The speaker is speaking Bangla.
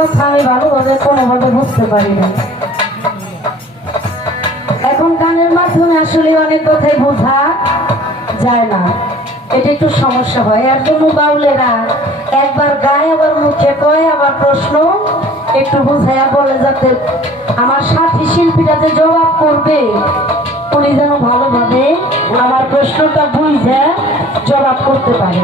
কথা আমি ভালোভাবে কোনোভাবে বুঝতে পারিনি এখন গানের মাধ্যমে আসলে অনেক কথাই বোঝা যায় না। এটা একটু সমস্যা হয়। এর জন্য বাউলেরা একবার গায়, আবার মুখে কয়, আবার প্রশ্ন একটু বুঝাইয়া বলে যাতে আমার সাথী শিল্পীরা যে জবাব করবে, উনি যেন ভালোভাবে আমার প্রশ্নটা বুঝে জবাব করতে পারে।